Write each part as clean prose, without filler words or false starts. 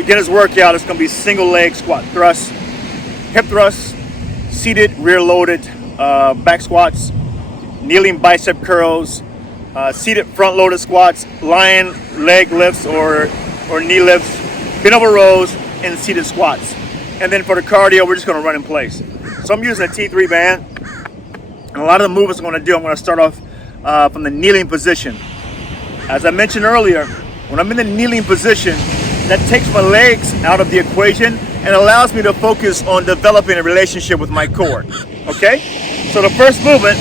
beginner's workout is going to be single leg squat thrusts, hip thrusts, seated rear loaded back squats, kneeling bicep curls, seated front loaded squats, lying leg lifts or knee lifts, bent over rows, and seated squats. And then for the cardio, we're just going to run in place. So I'm using a T3 band, and a lot of the movements I'm going to do, I'm going to start off from the kneeling position. As I mentioned earlier, when I'm in the kneeling position, that takes my legs out of the equation and allows me to focus on developing a relationship with my core. Okay? So the first movement,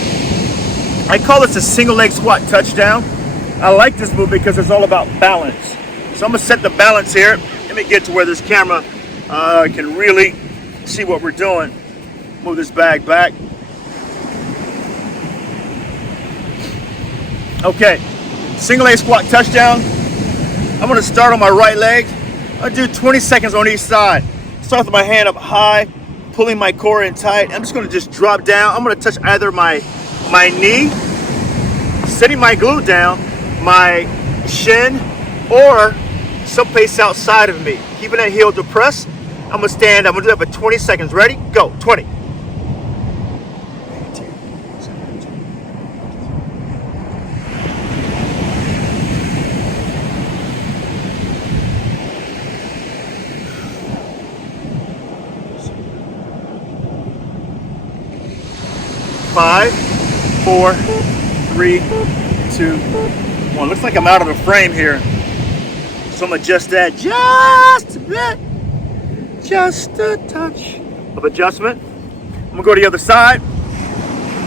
I call this a single leg squat touchdown. I like this move because it's all about balance. So I'm gonna set the balance here. Let me get to where this camera can really see what we're doing. Move this bag back. Okay, single leg squat touchdown. I'm gonna start on my right leg. I'll do 20 seconds on each side. Start with my hand up high, pulling my core in tight. I'm just gonna just drop down. I'm gonna touch either my knee, sitting my glute down, my shin, or someplace outside of me. Keeping that heel depressed. I'm gonna stand. I'm gonna do that for 20 seconds. Ready? Go. 20. 5, 4, 3, 2, 1. Looks like I'm out of the frame here. So I'm gonna adjust that just a bit. Just a touch of adjustment. I'm gonna go to the other side.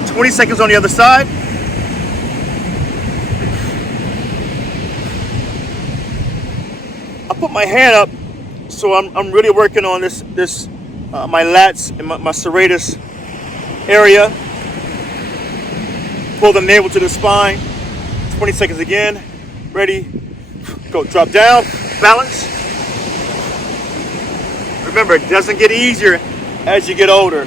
20 seconds on the other side. I put my hand up, so I'm really working on this my lats and my serratus area. Pull the navel to the spine. 20 seconds again. Ready? Go. Drop down. Balance. Remember, it doesn't get easier as you get older.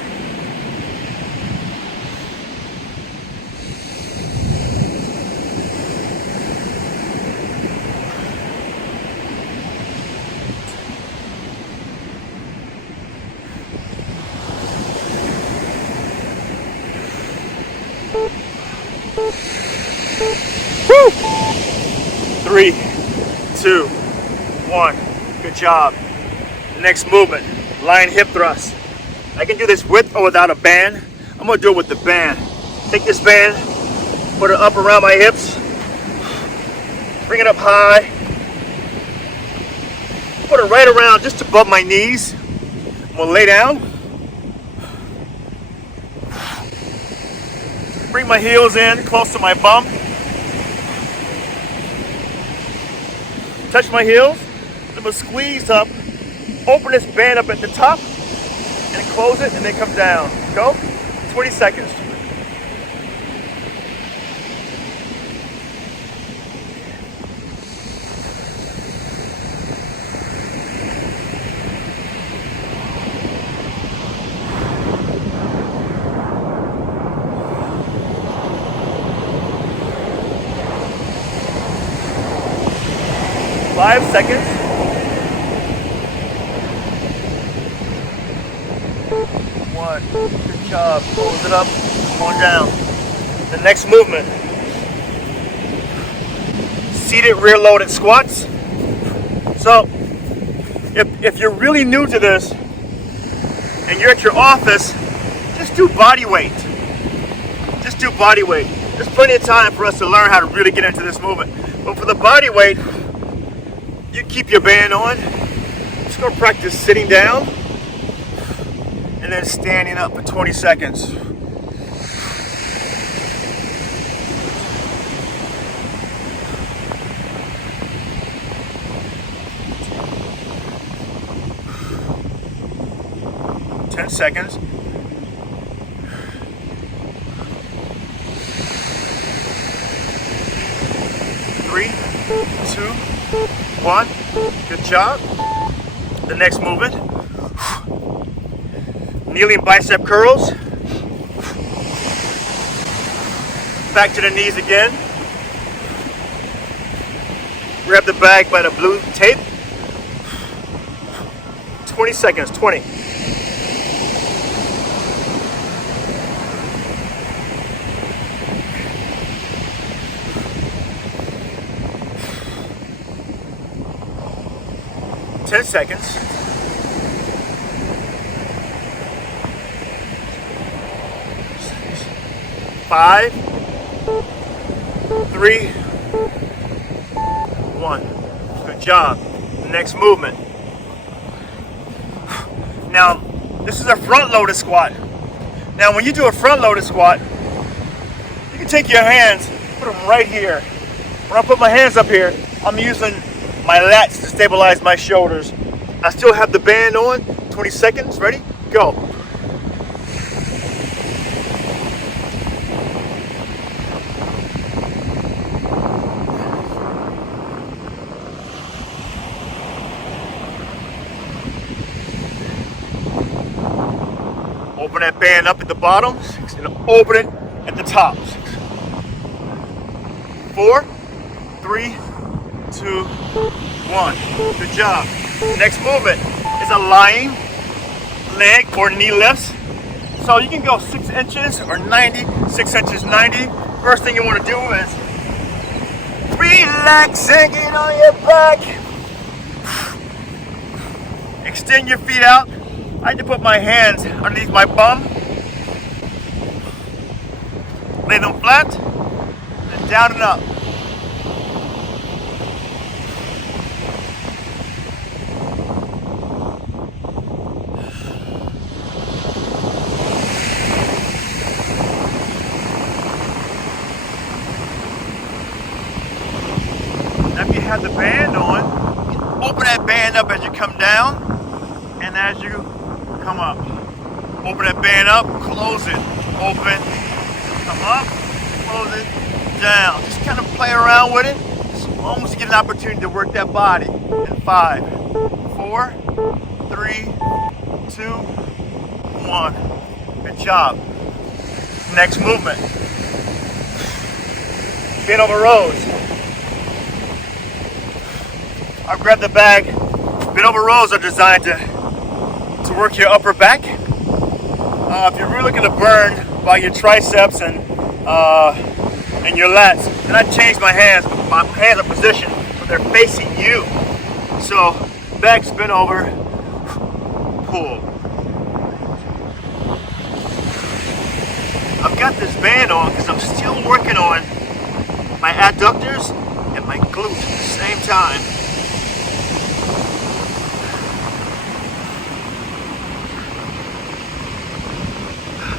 Woo! 3, 2, 1. Good job. Next movement, lying hip thrust. I can do this with or without a band. I'm gonna do it with the band. Take this band, put it up around my hips, bring it up high, put it right around just above my knees. I'm gonna lay down. Bring my heels in close to my bum. Touch my heels. I'm gonna squeeze up, open this band up at the top, and close it, and then come down. Go. 20 seconds. Five seconds. One. Good job. Close it up. Come on down. The next movement. Seated rear loaded squats. So, if you're really new to this and you're at your office, just do body weight. Just do body weight. There's plenty of time for us to learn how to really get into this movement. But for the body weight, you keep your band on. Just go practice sitting down and then standing up for 20 seconds. Ten seconds. 3, 2, 1. Good job. The next movement. Kneeling bicep curls. Back to the knees again. Grab the bag by the blue tape. 20 seconds, 20. Seconds. 5, 3, 1. Good job. Next movement. Now, this is a front loaded squat. Now, when you do a front loaded squat, you can take your hands, put them right here. When I put my hands up here, I'm using my lats to stabilize my shoulders. I still have the band on. 20 seconds. Ready? Go. Open that band up at the bottom and open it at the top. 4, 3, 2, 1. Good job. Next movement is a lying leg or knee lifts. So you can go 6 inches or 90, 6 inches, 90. First thing you want to do is relax, hanging on your back. Extend your feet out. I like to put my hands underneath my bum. Lay them flat, and down and up. Now if you have the band on, open that band up as you come down and as you come up. Open that band up, close it, open, come up, close it, down. Just kind of play around with it as long as you get an opportunity to work that body. In 5, 4, 3, 2, 1. Good job. Next movement. Bend over rows. I've grabbed the bag. Bend over rows are designed to work your upper back. If you're really looking to burn by your triceps and your lats, then I change my hands. My hands are positioned so they're facing you. So back, spin over, pull. I've got this band on because I'm still working on my adductors and my glutes at the same time.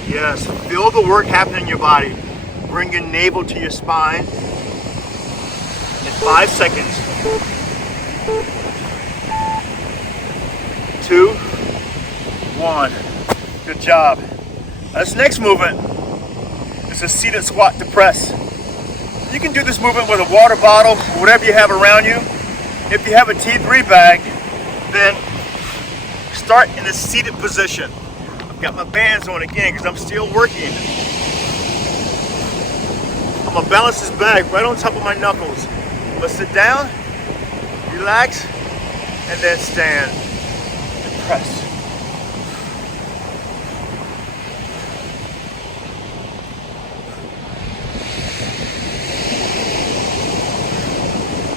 Yes, feel the work happening in your body. Bring your navel to your spine. In 5 seconds. 2, 1. Good job. Now this next movement is a seated squat to press. You can do this movement with a water bottle, whatever you have around you. If you have a T3 bag, then start in a seated position. Got my bands on again because I'm still working. I'm gonna balance this bag right on top of my knuckles. But sit down, relax, and then stand and press.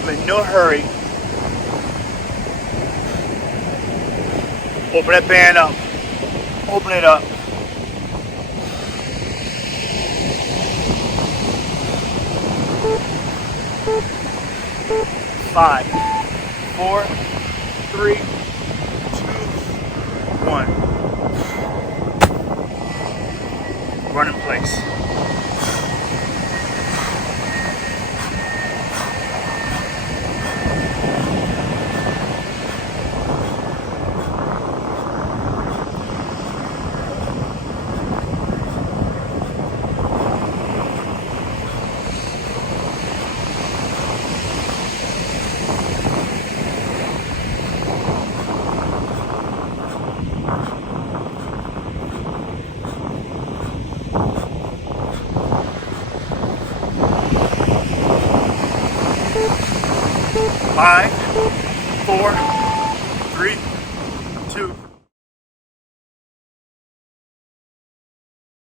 I'm in no hurry. Open that band up. Open it up. Five, 4, 3, 2, 1. Run in place. Five, 4, 3, 2, too.